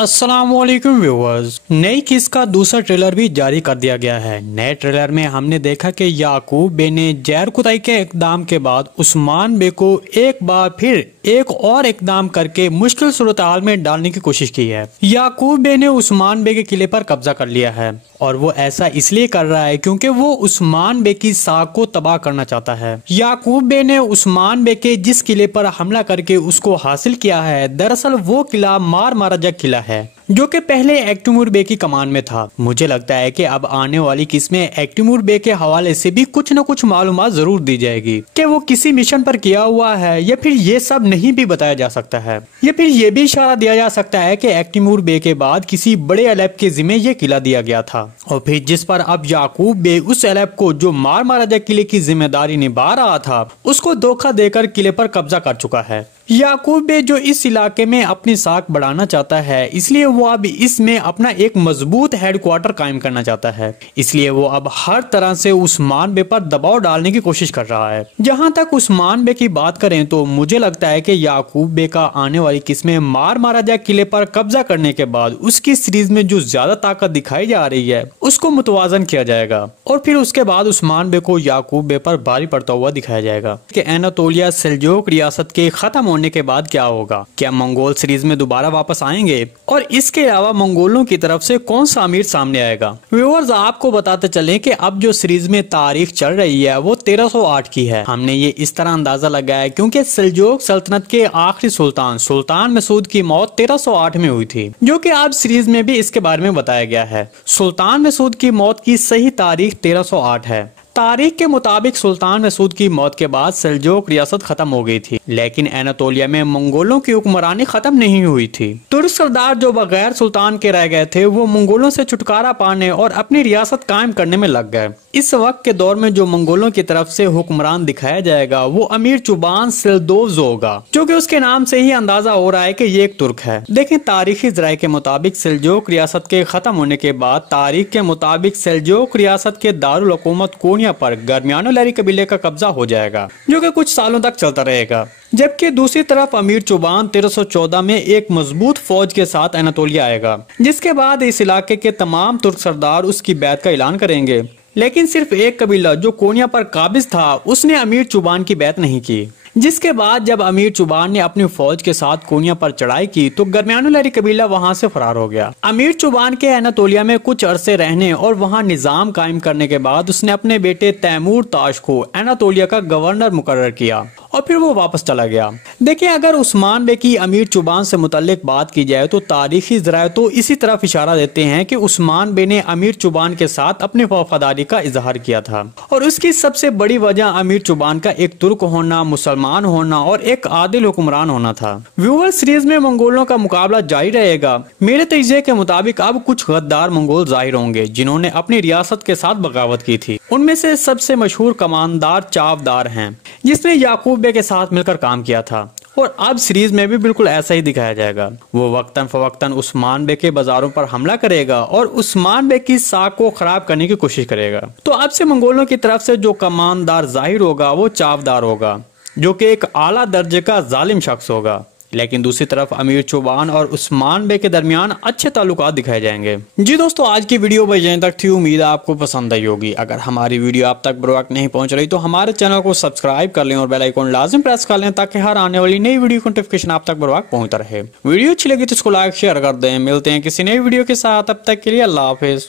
अस्सलामुअलैकुम व्यूअर्स, नई किस का दूसरा ट्रेलर भी जारी कर दिया गया है। नए ट्रेलर में हमने देखा कि याकूब बे ने जहर खुदाई के इकदाम के बाद उस्मान बे को एक बार फिर एक और इकदाम करके मुश्किल सूरत हाल में डालने की कोशिश की है। याकूब बे ने उस्मान बे के किले पर कब्जा कर लिया है और वो ऐसा इसलिए कर रहा है क्योंकि वो उस्मान बे की साख को तबाह करना चाहता है। याकूब बे ने उस्मान बे के जिस किले पर हमला करके उसको हासिल किया है, दरअसल वो किला मार महाराजा किला है जो कि पहले एग्तिमुर बे की कमान में था। मुझे लगता है कि अब आने वाली किस्में एग्तिमुर बे के हवाले से भी कुछ न कुछ मालूमात जरूर दी जाएगी कि वो किसी मिशन पर किया हुआ है, या फिर ये सब नहीं भी बताया जा सकता है, या फिर ये भी इशारा दिया जा सकता है कि एग्तिमुर बे के बाद किसी बड़े एलेब के जिम्मे ये किला दिया गया था और फिर जिस पर अब याकूब बे उस एलेब को जो मार महाराजा किले की जिम्मेदारी निभा रहा था उसको धोखा देकर किले पर कब्जा कर चुका है। याकूब बे जो इस इलाके में अपनी साख बढ़ाना चाहता है, इसलिए वो अब इसमें अपना एक मजबूत हेडक्वार्टर कायम करना चाहता है। इसलिए वो अब हर तरह से उस्मान बे पर दबाव डालने की कोशिश कर रहा है। जहां तक उस्मान बे की बात करें तो मुझे लगता है कि याकूब बे का आने वाली किस्में मार महाराजा किले पर कब्जा करने के बाद उसकी सीरीज में जो ज्यादा ताकत दिखाई जा रही है उसको मुतवाजन किया जाएगा और फिर उसके बाद उस्मान बे को याकूब बे पर भारी पड़ता हुआ दिखाया जाएगा कि एनातोलिया सेल्जोक रियासत के खत्म होने के बाद क्या होगा। क्या मंगोल सीरीज में दोबारा वापस आएंगे और इसके अलावा मंगोलों की तरफ से कौन सा अमीर सामने आएगा। व्यूअर्स, आपको बताते चलें कि अब जो सीरीज में तारीख चल रही है वो 1308 की है। हमने ये इस तरह अंदाजा लगाया क्योंकि सेल्जोक सल्तनत के आखिरी सुल्तान मसूद की मौत 1308 में हुई थी, जो कि अब सीरीज में भी इसके बारे में बताया गया है। सुल्तान मसूद की मौत की सही तारीख 1308 है। तारीख के मुताबिक सुल्तान मसूद की मौत के बाद सेल्जोक रियासत खत्म हो गई थी, लेकिन एनातोलिया में मंगोलों की हुक्मरानी खत्म नहीं हुई थी। तुर्क सरदार जो बगैर सुल्तान के रह गए थे वो मंगोलों से छुटकारा पाने और अपनी रियासत कायम करने में लग गए। इस वक्त के दौर में जो मंगोलों की तरफ से हुक्मरान दिखाया जाएगा वो अमीर चुबान सिल्दोव्ज होगा, जो कि उसके नाम से ही अंदाजा हो रहा है कि ये एक तुर्क है। देखें, तारीखी जराये के मुताबिक सेल्जोक रियासत के खत्म होने के बाद तारीख के मुताबिक सेल्जोक रियासत के दारुल हुकूमत कोनिया पर गरमियानो लहरी कबीले का कब्जा हो जाएगा, जो कि कुछ सालों तक चलता रहेगा। जबकि दूसरी तरफ अमीर चुबान 1314 में एक मजबूत फौज के साथ एनातोलिया आएगा, जिसके बाद इस इलाके के तमाम तुर्क सरदार उसकी बैत का ऐलान करेंगे। लेकिन सिर्फ एक कबीला जो कोनिया पर काबिज था उसने अमीर चुबान की बैत नहीं की, जिसके बाद जब अमीर चुबान ने अपनी फौज के साथ कोनिया पर चढ़ाई की तो गरमियानो लहरी कबीला वहां से फरार हो गया। अमीर चुबान के एनातोलिया में कुछ अरसे रहने और वहां निजाम कायम करने के बाद उसने अपने बेटे तैमूर ताश को एनातोलिया का गवर्नर मुकर्रर किया और फिर वो वापस चला गया। देखिए, अगर उस्मान बे की अमीर चुबान से मुतल्लिक बात की जाए तो तारीखी जराये तो इसी तरफ इशारा देते हैं कि उस्मान बे ने अमीर चुबान के साथ अपनी वफादारी का इजहार किया था और उसकी सबसे बड़ी वजह अमीर चुबान का एक तुर्क होना, मुसलमान होना और एक आदिल हुक्मरान होना था। व्यूअर, सीरीज में मंगोलों का मुकाबला जारी रहेगा। मेरे तजज़िये के मुताबिक अब कुछ गद्दार मंगोल जाहिर होंगे जिन्होंने अपनी रियासत के साथ बगावत की थी। उनमें से सबसे मशहूर कमानदार चावदार हैं, जिसने याकूब बे के साथ मिलकर काम किया था और अब सीरीज में भी बिल्कुल ऐसा ही दिखाया जाएगा। वो वक्तन फवक्तन उस्मान बे के बाजारों पर हमला करेगा और उस्मान बे की साख को खराब करने की कोशिश करेगा। तो अब से मंगोलों की तरफ से जो कमानदार जाहिर होगा वो चावदार होगा, जो कि एक आला दर्जे का जालिम शख्स होगा। लेकिन दूसरी तरफ अमीर चुबान और उस्मान बे के दरमियान अच्छे ताल्लुकात दिखाए जाएंगे। जी दोस्तों, आज की वीडियो बस यहीं तक थी। उम्मीद है आपको पसंद आई होगी। अगर हमारी वीडियो आप तक बर वक्त नहीं पहुंच रही तो हमारे चैनल को सब्सक्राइब कर लें और बेल आइकन लाजिम प्रेस कर लें ताकि हर आने वाली नई वीडियो की नोटिफिकेशन आप तक बर वक्त पहुंचता रहे। वीडियो अच्छी लगी तो इसको लाइक शेयर कर दें। मिलते हैं किसी नई वीडियो के साथ, तब तक के लिए अल्लाह हाफिज।